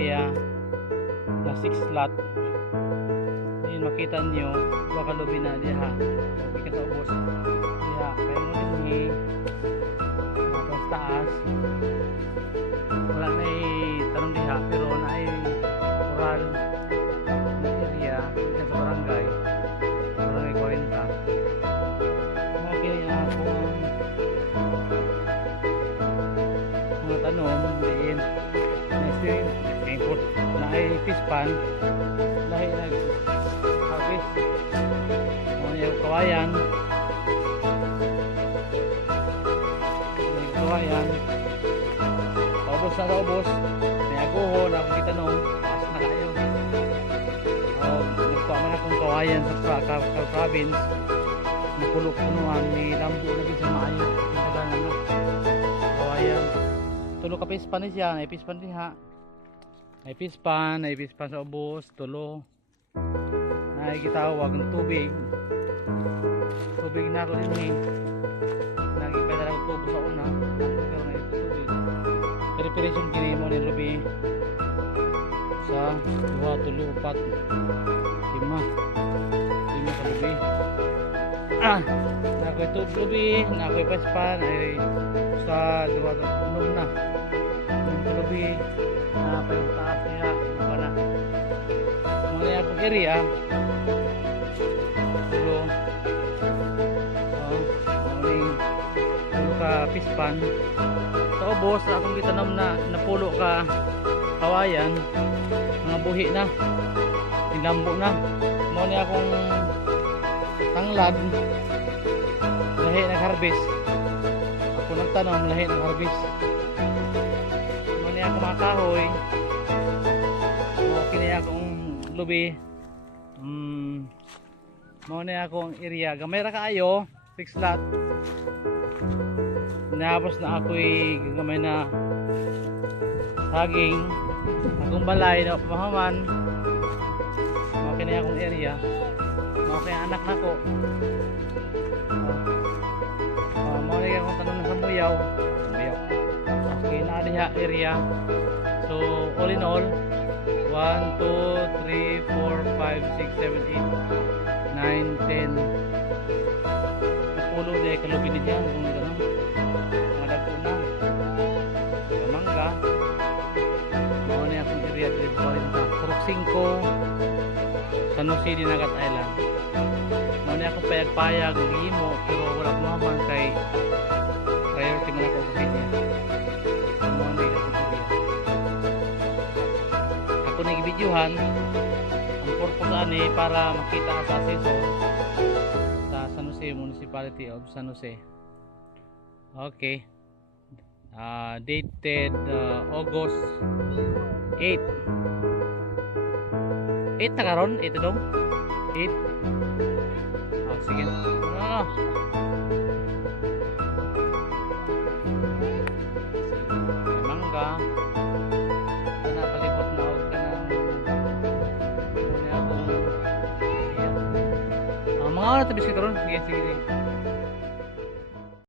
area na 6 slot. Ayun, makita nyo baka lubi na diha o ka sa ubos diha kaya mo din tapos taas wala na tanong diha pero na ay oral na area dito sa barangay 40 mga kini ako mga tanong diin next thing import na ay pispan lahi nag harvest mga yung kawayan paubos na paubos may aguho na akong kitanong taas na kayo nagkuha man akong kawayan sa province napulok-punuan ni lambo na din sa maayo kawayan tulo ka pispan niya na ipispan diha ay pispan sa ubos tulo na gitawag ng tubig na ako din nagipala ako tubo sa una pero na ito tubig preparation kini mo ni lubi sa 2, 3, 4, 5 ka lubi na ako ito lubi na ako pispan ay sa 2 na lubi na pa yung taas niya na muna akong area tulo ka pispan sa ubos na akong gitanam na napulo ka kawayan mga buhi na nilambo na muna akong tanglad lahi nag-harvest ako nagtanong lahi nag-harvest ako mga kahoy okay na akong lubi mao na akong area gamay ra kaayo 6 slot napos na ako'y gamay na saging akong balay na pamahaman okay na akong area okay anak na ko mao na akong tanong na sa muyaw okay na diha area so all in all 1, 2, 3, 4, 5, 6, 7, 8, 9, 10 napulo diha kalubi ni dyan kung ito na mga dagpo na mangga mao na akong area dito pa rin na Purok 5 San Jose di Nagat Island mao na akong payag-payag gimo pero wala kumaman kay priority man ako sa kanya ako nag-videohan ang purpose ani para makita sa assessor sa San Jose Municipality of San Jose okay dated August 8 na karon 8 dong 8 sige mangga na palibot na og kanang mga oras tabi karon sige